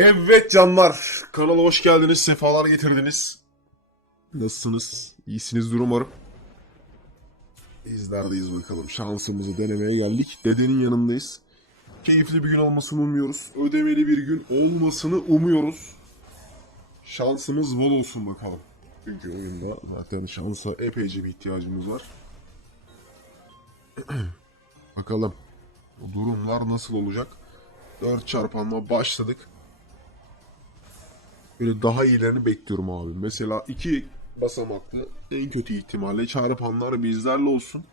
Evet canlar, kanala hoş geldiniz, sefalar getirdiniz. Nasılsınız? İyisinizdir umarım. Bizlerdeyiz bakalım. Şansımızı denemeye geldik. Dedenin yanındayız. Keyifli bir gün olmasını umuyoruz. Ödemeli bir gün olmasını umuyoruz. Şansımız bol olsun bakalım. Çünkü oyunda zaten şansa epeyce bir ihtiyacımız var. bakalım. Durumlar nasıl olacak? 4 çarpanla başladık. Böyle daha iyilerini bekliyorum abi. Mesela iki basamaklı en kötü ihtimalle çarpanlar bizlerle olsun.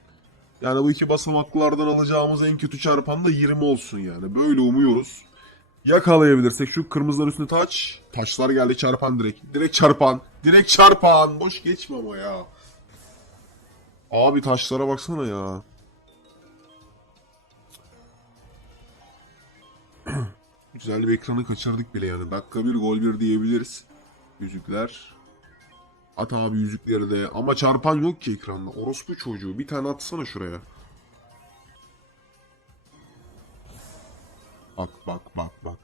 Yani bu iki basamaklardan alacağımız en kötü çarpan da 20 olsun yani. Böyle umuyoruz. Yakalayabilirsek şu kırmızıların üstüne taç. Taçlar geldi çarpan direkt. Direkt çarpan. Direkt çarpan. Boş geçme ama ya. Abi taşlara baksana ya. Güzel bir ekranı kaçırdık bile yani. Dakika bir gol bir diyebiliriz. Yüzükler. At abi yüzükleri de. Ama çarpan yok ki ekranda. Orospu çocuğu. Bir tane atsana şuraya. Bak bak bak bak.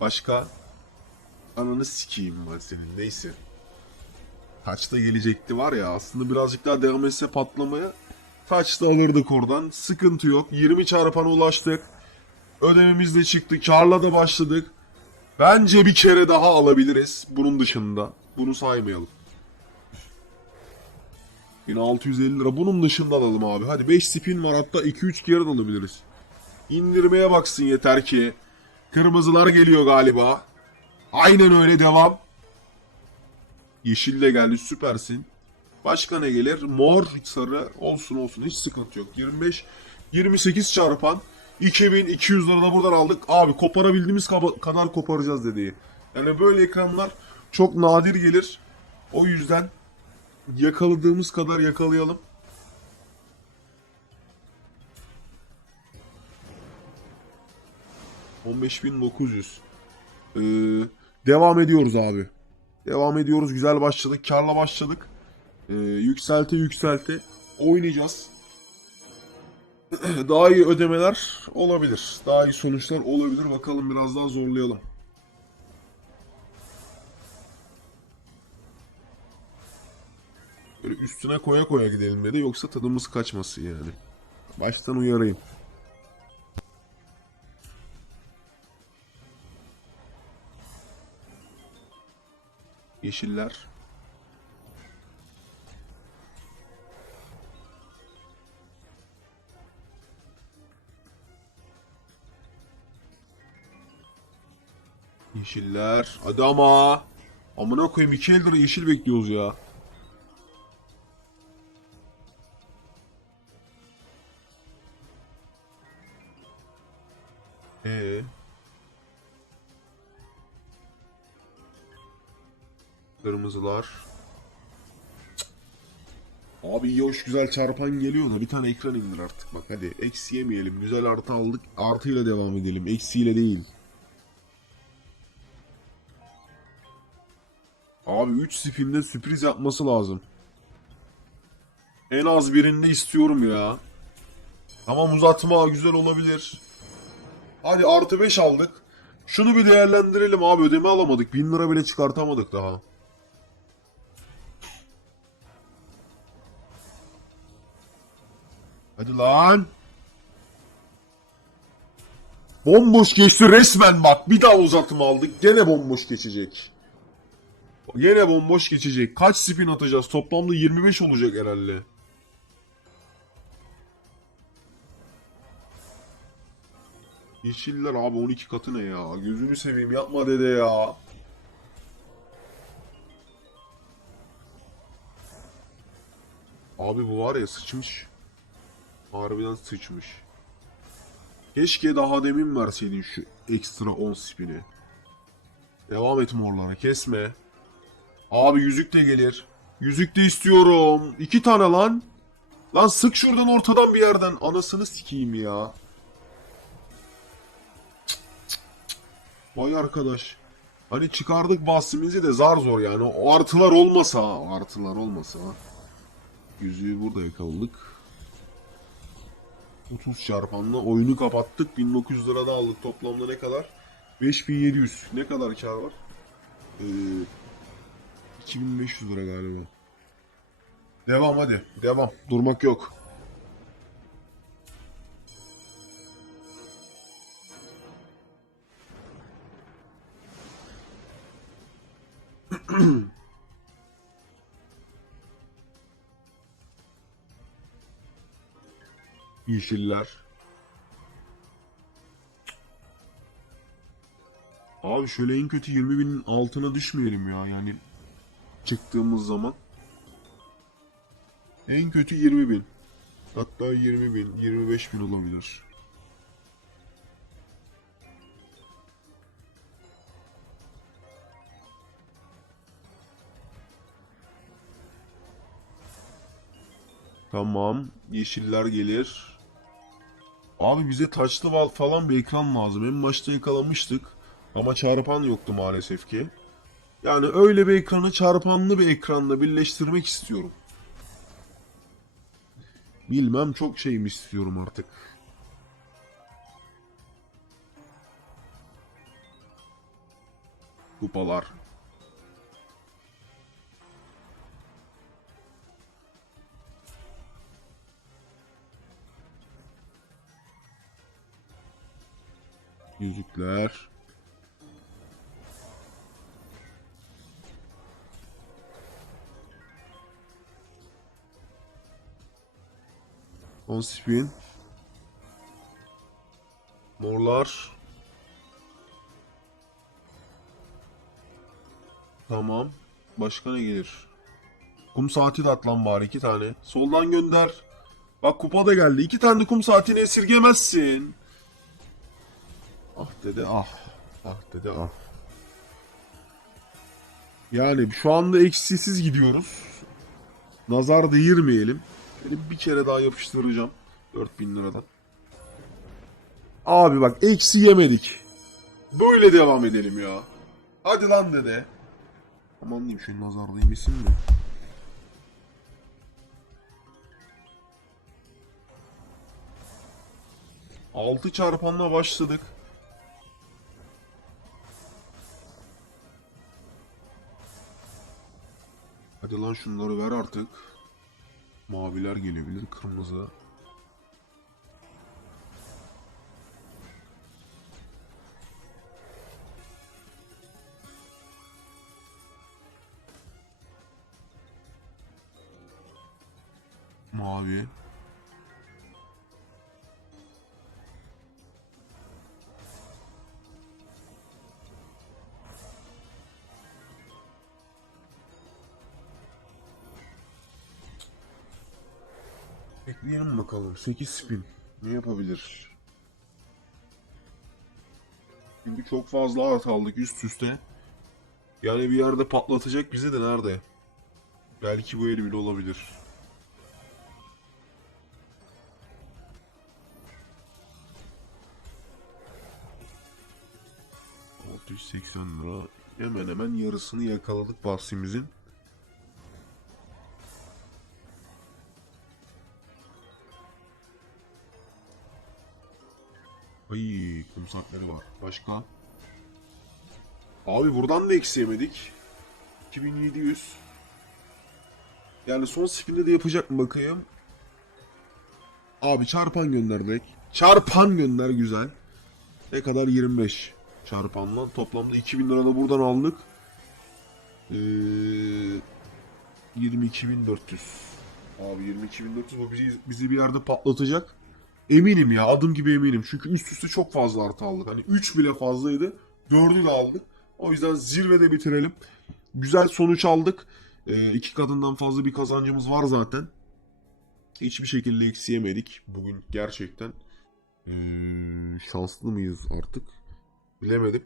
Başka? Ananı sikeyim ben senin. Neyse. Taç da gelecekti var ya. Aslında birazcık daha devam etse patlamaya. Taç da alırdık oradan. Sıkıntı yok. 20 çarpana ulaştık. Ödememiz de çıktı. Karla da başladık. Bence bir kere daha alabiliriz. Bunun dışında. Bunu saymayalım. 1650 lira. Bunun dışında alalım abi. Hadi 5 spin var hatta 2-3 kere de alabiliriz. İndirmeye baksın yeter ki. Kırmızılar geliyor galiba. Aynen öyle devam. Yeşil de geldi süpersin. Başka ne gelir? Mor, sarı olsun olsun hiç sıkıntı yok. 25, 28 çarpan 2200 lira da buradan aldık. Abi koparabildiğimiz kadar koparacağız dediği. Yani böyle ekranlar çok nadir gelir. O yüzden yakaladığımız kadar yakalayalım. ...15.900. Ee, devam ediyoruz abi. Devam ediyoruz. Güzel başladık. Karla başladık. Ee, yükselte yükselte oynayacağız. daha iyi ödemeler olabilir. Daha iyi sonuçlar olabilir. Bakalım biraz daha zorlayalım. Böyle üstüne koya koya gidelim dedi. Yoksa tadımız kaçmasın yani. Baştan uyarayım. Yeşiller. Yeşiller. Hadi ama. Amına koyayım 2 lira yeşil bekliyoruz ya. Ee. Kırmızılar. Abi iyi hoş güzel çarpan geliyor da bir tane ekran indir artık bak hadi. Eksi yemeyelim. Güzel artı aldık. Artıyla devam edelim. Eksiyle değil. Abi 3 spinde sürpriz yapması lazım. En az birinde istiyorum ya. Tamam uzatma güzel olabilir. Hadi artı 5 aldık. Şunu bir değerlendirelim abi ödeme alamadık. 1000 lira bile çıkartamadık daha. Hadi lan. Bomboş geçti resmen bak. Bir daha uzatma aldık. Gene bomboş geçecek. Yine bomboş geçecek. Kaç spin atacağız? Toplamda 25 olacak herhalde. Yeşiller abi 12 katı ne ya? Gözünü seveyim yapma dede ya. Abi bu var ya sıçmış. Harbiden sıçmış. Keşke daha demin verseydin şu ekstra 10 spini. Devam et morlara kesme. Abi yüzük de gelir. Yüzük de istiyorum. İki tane lan. Lan sık şuradan ortadan bir yerden. Anasını sikeyim ya. Vay arkadaş. Hani çıkardık bahsimizi de zar zor yani. O artılar olmasa. O artılar olmasa. Yüzüğü burada yakaladık. 30 çarpanla oyunu kapattık. 1900 lira da aldık toplamda ne kadar? 5700. Ne kadar kar var? Ee, 2500 lira galiba. Devam hadi. Devam. Durmak yok. Yeşiller. Abi şöyle en kötü 20 binin altına düşmeyelim ya yani çıktığımız zaman. En kötü 20 bin. Hatta 20 bin, 25 bin olabilir. Tamam. Yeşiller gelir. Abi bize taçlı falan bir ekran lazım. En başta yakalamıştık. Ama çarpan yoktu maalesef ki. Yani öyle bir ekranı çarpanlı bir ekranla birleştirmek istiyorum. Bilmem çok şey mi istiyorum artık. Kupalar. Yüzükler. On spin. Morlar. Tamam. Başka ne gelir? Kum saati de at lan bari iki tane. Soldan gönder. Bak kupa da geldi. İki tane de kum saatini esirgemezsin. Ah dede ah. Ah dede ah. Yani şu anda eksisiz gidiyoruz. Nazar değirmeyelim. Benim bir kere daha yapıştıracağım. 4000 liradan. Abi bak eksi yemedik. Böyle devam edelim ya. Hadi lan dede. Aman diyeyim şu nazar değmesin mi? Altı çarpanla başladık. Hadi lan şunları ver artık. Maviler gelebilir, kırmızı. Bekleyelim bakalım. 8 spin. Ne yapabilir? Çünkü çok fazla art aldık üst üste. Yani bir yerde patlatacak bizi de nerede? Belki bu el bile olabilir. ...680 lira. Hemen hemen yarısını yakaladık bahsimizin. Ay kum saatleri var. Başka? Abi buradan da eksi yemedik. 2700. Yani son spinde de yapacak mı bakayım? Abi çarpan gönder direkt. Çarpan gönder güzel. Ne kadar 25 çarpanla. Toplamda 2000 lira da buradan aldık. Ee, 22.400. Abi 22.400 bu bizi, bizi bir yerde patlatacak. Eminim ya adım gibi eminim. Çünkü üst üste çok fazla artı aldık. Hani 3 bile fazlaydı. 4'ü de aldık. O yüzden zirvede bitirelim. Güzel sonuç aldık. Ee, iki katından fazla bir kazancımız var zaten. Hiçbir şekilde eksiyemedik. Bugün gerçekten ee, şanslı mıyız artık? Bilemedim.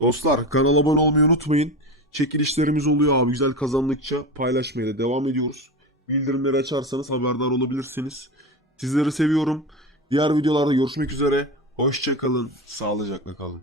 Dostlar kanala abone olmayı unutmayın. Çekilişlerimiz oluyor abi. Güzel kazandıkça paylaşmaya da devam ediyoruz. Bildirimleri açarsanız haberdar olabilirsiniz. Sizleri seviyorum. Diğer videolarda görüşmek üzere. Hoşçakalın. Sağlıcakla kalın.